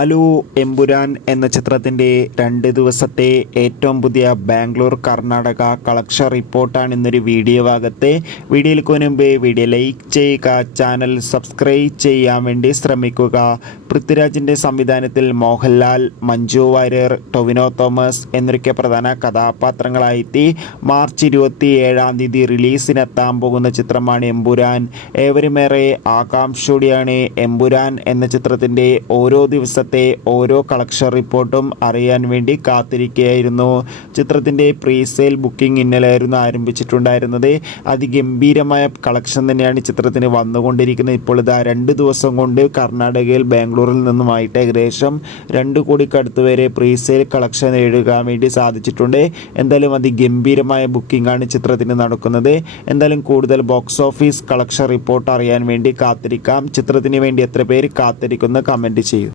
Hello Empuraan എന്ന ചിത്രത്തിൻ്റെ 2 ദിവസത്തെ ഏറ്റവും പുതിയ ബാംഗ്ലൂർ കർണാടക കളക്ഷൻ റിപ്പോർട്ടാണ് ഇന്നൊരു വീഡിയോ ഭാഗത്ത്. വീഡിയോയിലേക്ക് മുൻപ് വീഡിയോ ലൈക്ക് ചെയ്യുക, ചാനൽ സബ്സ്ക്രൈബ് ചെയ്യാൻ വേണ്ടി ശ്രമിക്കുക. പൃഥ്വിരാജിൻ്റെ സംവിധാനത്തിൽ മോഹൻലാൽ, മഞ്ജു വാര്യർ, ടൊവിനോ തോമസ് എന്നൊക്കെ പ്രധാന കഥാപാത്രങ്ങളായെത്തി മാർച്ച് 27 റിലീസിനെത്താൻ പോകുന്ന ചിത്രമാണ് എമ്പുരാൻ. ഏവരുമേറെ ആകാംക്ഷയോടെയാണ് എമ്പുരാൻ എന്ന ചിത്രത്തിൻ്റെ ഓരോ ദിവസത്തെ ഓരോ കളക്ഷൻ റിപ്പോർട്ടും അറിയാൻ വേണ്ടി കാത്തിരിക്കുകയായിരുന്നു. ചിത്രത്തിൻ്റെ പ്രീസെയിൽ ബുക്കിംഗ് ഇന്നലെയായിരുന്നു ആരംഭിച്ചിട്ടുണ്ടായിരുന്നത്. അതിഗംഭീരമായ കളക്ഷൻ തന്നെയാണ് ചിത്രത്തിന് വന്നുകൊണ്ടിരിക്കുന്നത്. ഇപ്പോൾ ഇതാ 2 ദിവസം കൊണ്ട് കർണാടകയിൽ ബാംഗ്ലൂരിൽ നിന്നുമായിട്ട് ഏകദേശം 2 കോടിക്കടുത്ത് വരെ പ്രീസെയിൽ കളക്ഷൻ നേടുവാൻ വേണ്ടി സാധിച്ചിട്ടുണ്ട്. എന്തായാലും അതിഗംഭീരമായ ബുക്കിംഗ് ആണ് ചിത്രത്തിന് നടക്കുന്നത്. എന്തായാലും കൂടുതൽ ബോക്സ് ഓഫീസ് കളക്ഷൻ റിപ്പോർട്ട് അറിയാൻ വേണ്ടി കാത്തിരിക്കാം. ചിത്രത്തിന് വേണ്ടി എത്ര പേര് കാത്തിരിക്കുന്ന കമൻറ്റ് ചെയ്യും.